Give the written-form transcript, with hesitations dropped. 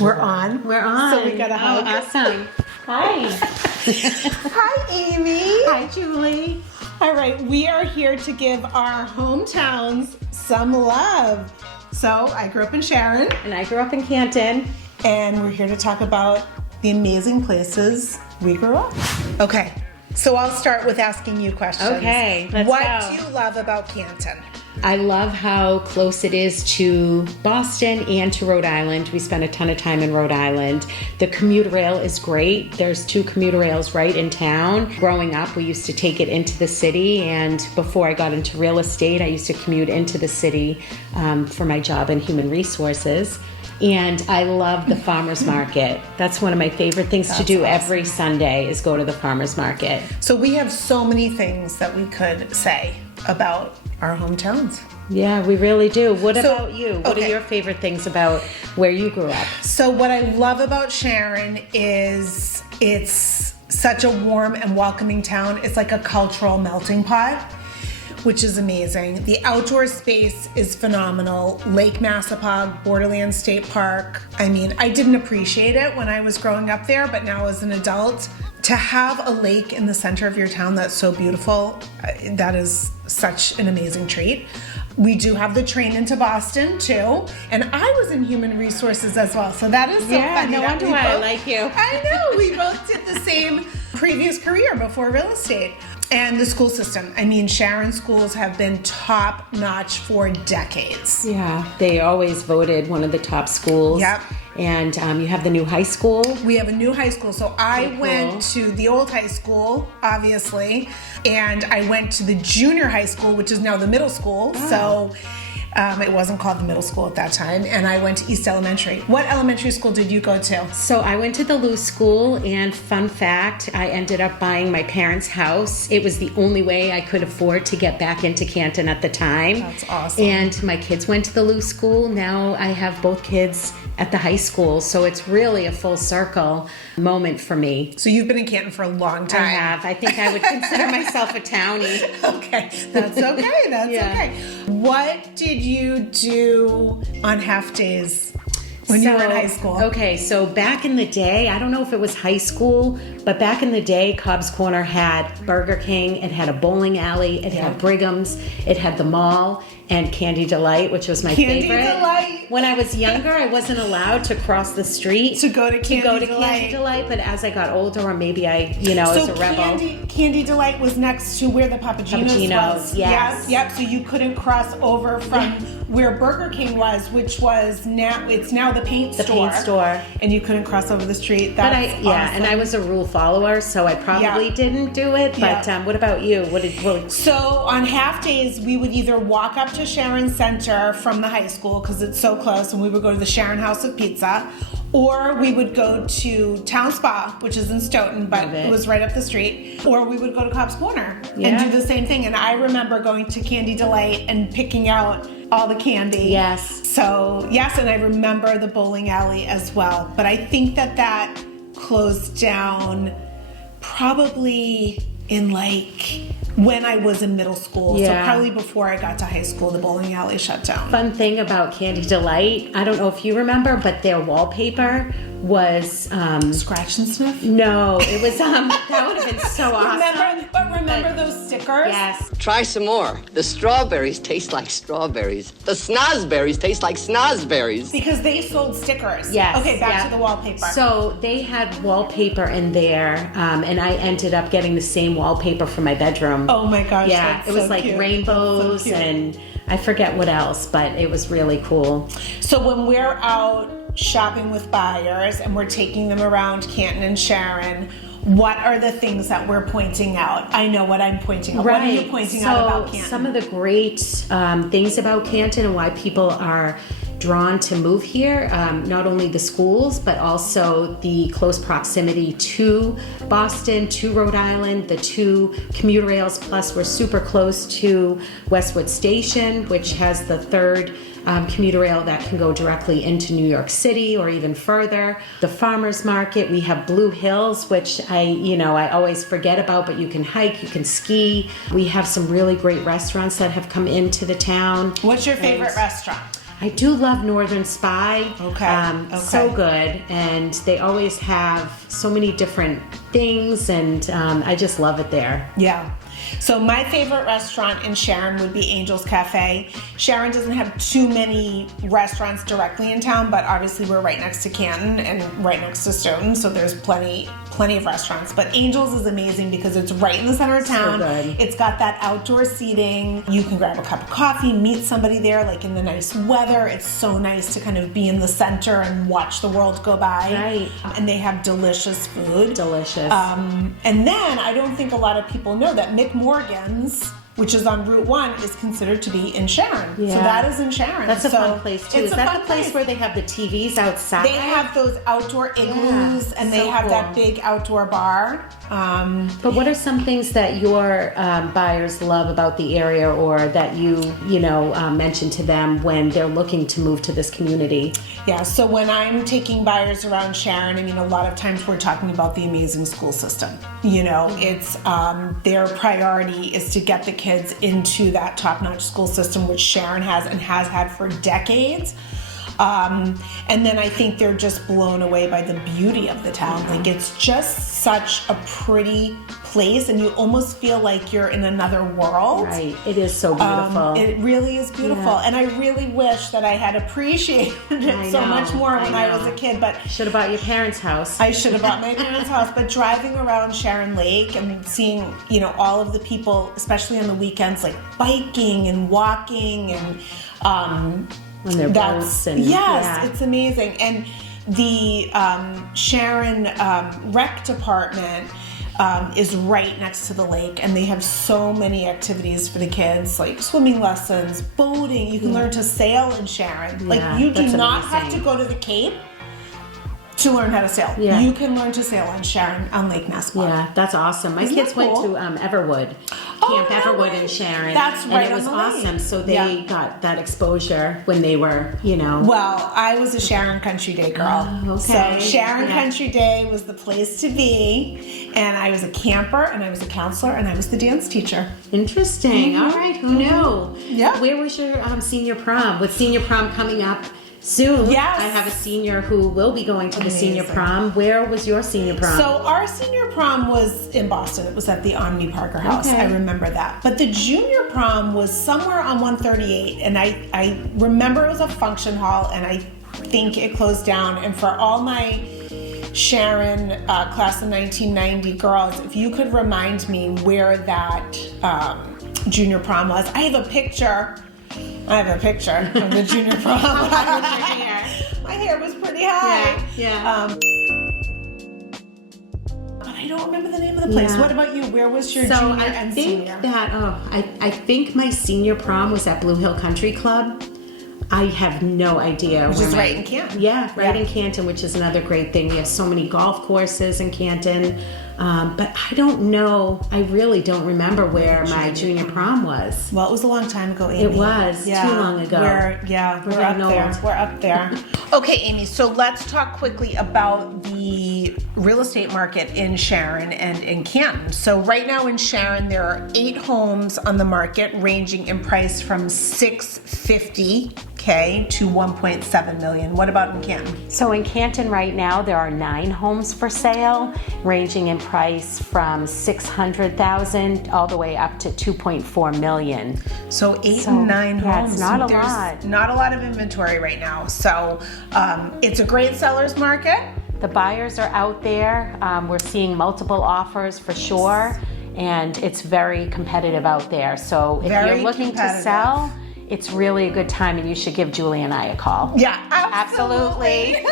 We're on. We're on. So we got a hug. Awesome. Hi. Hi, Amy. Hi, Julie. All right, we are here to give our hometowns some love. So I grew up in Sharon. And I grew up in Canton. And we're here to talk about the amazing places we grew up. Okay, so I'll start with asking you questions. Okay, let's What go. do you love about Canton? I love how close it is to Boston and to Rhode Island. We spent a ton of time in Rhode Island. The commuter rail is great. There's 2 commuter rails right in town. Growing up, we used to take it into the city, and before I got into real estate, I used to commute into the city for my job in human resources. And I love the farmer's market. That's one of my favorite things to do every Sunday is go to the farmer's market. So we have so many things that we could say about our hometowns. Yeah, we really do. What So, about you? What okay. are your favorite things about where you grew up? So what I love about Sharon is it's such a warm and welcoming town. It's like a cultural melting pot, which is amazing. The outdoor space is phenomenal. Lake Massapog, Borderland State Park. I mean, I didn't appreciate it when I was growing up there, but now as an adult, to have a lake in the center of your town that's so beautiful, that is such an amazing treat. We do have the train into Boston too, and I was in human resources as well, so that is so funny. No that wonder we why I both- like you. I know, we both did the same previous career before real estate. And the school system. I mean, Sharon schools have been top notch for decades. Yeah, they always voted one of the top schools. Yep. And you have the new high school. We have a new high school. So I Cool. went to the old high school, obviously, and I went to the junior high school, which is now the middle school. So it wasn't called the middle school at that time. And I went to East Elementary. What elementary school did you go to? So I went to the Lou School, and fun fact, I ended up buying my parents' house. It was the only way I could afford to get back into Canton at the time. That's awesome. And my kids went to the Lou School. Now I have both kids at the high school, so it's really a full circle moment for me. So you've been in Canton for a long time. I have. I think I would consider myself a townie. Okay, that's okay. That's Yeah. okay. What did you do on half days when you were in high school? Okay, so back in the day, I don't know if it was high school, but back in the day, Cobb's Corner had Burger King, it had a bowling alley, it had Brigham's, it had the mall, and Candy Delight, which was my Candy favorite. Delight. When I was younger, I wasn't allowed to cross the street To go to Candy Delight. Candy Delight, but as I got older, or maybe I, as a rebel. Candy Delight was next to where the Papagenos was. Yes. Yep. So you couldn't cross over from where Burger King was, which was now the paint The store. paint store. And you couldn't cross over the street. But That's awesome. and I was a rule follower, so I probably didn't do it. But Yeah. what about you? So on half days, we would either walk up to Sharon Center from the high school because it's so close, and we would go to the Sharon House of Pizza, or we would go to Town Spa, which is in Stoughton, but Love it. it was right up the street, or we would go to Cobb's Corner Yeah. and do the same thing. And I remember going to Candy Delight and picking out all the candy. Yes. So yes, and I remember the bowling alley as well. But I think that closed down probably in when I was in middle school. Yeah. So probably before I got to high school, the bowling alley shut down. Fun thing about Candy Delight, I don't know if you remember, but their wallpaper was Scratch and sniff? no, it was that would have been so awesome. Remember those stickers? Yes. Try some more. The strawberries taste like strawberries. The snozberries taste like snozberries. Because they sold stickers. Yes. Okay, back to the wallpaper. So they had wallpaper in there, and I ended up getting the same wallpaper for my bedroom. oh my gosh. Yeah, that's it was so like cute. rainbows That's so cute. and I forget what else, but it was really cool. So when we're out shopping with buyers and we're taking them around Canton and Sharon, what are the things that we're pointing out? I know what I'm pointing out. What are you pointing out about Canton? Some of the great things about Canton and why people are drawn to move here, not only the schools, but also the close proximity to Boston, to Rhode Island, the 2 commuter rails, plus we're super close to Westwood Station, which has the 3rd commuter rail that can go directly into New York City or even further. The farmers market, we have Blue Hills, which I always forget about, but you can hike, you can ski. We have some really great restaurants that have come into the town. What's your favorite restaurant? I do love Northern Spy. Okay. So good. And they always have so many different things, and I just love it there. Yeah. So my favorite restaurant in Sharon would be Angel's Cafe. Sharon doesn't have too many restaurants directly in town, but obviously we're right next to Canton and right next to Stoughton, so there's plenty of restaurants. But Angel's is amazing because it's right in the center of town. So good. It's got that outdoor seating. You can grab a cup of coffee, meet somebody there, like in the nice weather. It's so nice to kind of be in the center and watch the world go by. Right. And they have delicious food. Delicious. And then I don't think a lot of people know that Mick Morgan's, which is on Route 1, is considered to be in Sharon. Yeah. So that is in Sharon. That's a So fun place too. it's Is a that fun the place where they have the TVs outside? They have those outdoor igloos, and they so have that cool. big outdoor bar. But what are some things that your buyers love about the area, or that you mention to them when they're looking to move to this community? Yeah, so when I'm taking buyers around Sharon, I mean, a lot of times we're talking about the amazing school system. It's their priority is to get the kids into that top-notch school system, which Sharon has and has had for decades. And then I think they're just blown away by the beauty of the town. Like, it's just such a pretty place, and you almost feel like you're in another world. Right. It is so beautiful. It really is beautiful. Yeah. And I really wish that I had appreciated it so much more when I was a kid. But should have bought your parents' house. I should have bought my parents' house. But driving around Sharon Lake and seeing, all of the people, especially on the weekends, like biking and walking and on their boats and it's amazing. And the Sharon Rec Department is right next to the lake, and they have so many activities for the kids, like swimming lessons, boating. You can learn to sail in Sharon. Like, you do not have to go to the Cape to learn how to sail. Yeah. You can learn to sail on Sharon, on Lake Nassau. Yeah, that's awesome. My kids went to Everwood, Camp Everwood in Sharon. That's right. And it was on the awesome. lake. So they got that exposure when they were, Well, I was a Sharon Country Day girl. Oh, okay. So Sharon Country Day was the place to be. And I was a camper, and I was a counselor, and I was the dance teacher. Interesting. All right. Who knew? Yeah. Where was your senior prom? With senior prom coming up soon, Yes. I have a senior who will be going to the senior Amazing. prom. Where was your senior prom? So our senior prom was in Boston. It was at the Omni Parker House. Okay. I remember that. But the junior prom was somewhere on 138, and I remember it was a function hall, and I think it closed down. And for all my Sharon class of 1990 girls, if you could remind me where that junior prom was. I have a picture of the junior prom. My hair was pretty high. Yeah. But I don't remember the name of the place. Yeah. What about you? Where was your So junior I and think senior? I think my senior prom was at Blue Hill Country Club. I have no idea. Which is right in Canton. Yeah, right in Canton, which is another great thing. We have so many golf courses in Canton. But I don't know. I really don't remember where my junior prom was. Well, it was a long time ago, Amy. It was too long ago. We're up getting there. old. We're up there. Okay, Amy, so let's talk quickly about the real estate market in Sharon and in Canton. So right now in Sharon, there are 8 homes on the market ranging in price from $650K to $1.7 million. What about in Canton? So in Canton right now, there are 9 homes for sale, ranging in price from $600,000 all the way up to $2.4 million. So 8 and 9 homes. Yeah, it's not a There's lot. not a lot of inventory right now. So it's a great seller's market. The buyers are out there. We're seeing multiple offers for sure, and it's very competitive out there. So if Very you're looking to competitive. sell, it's really a good time, and you should give Julie and I a call. Yeah, Absolutely.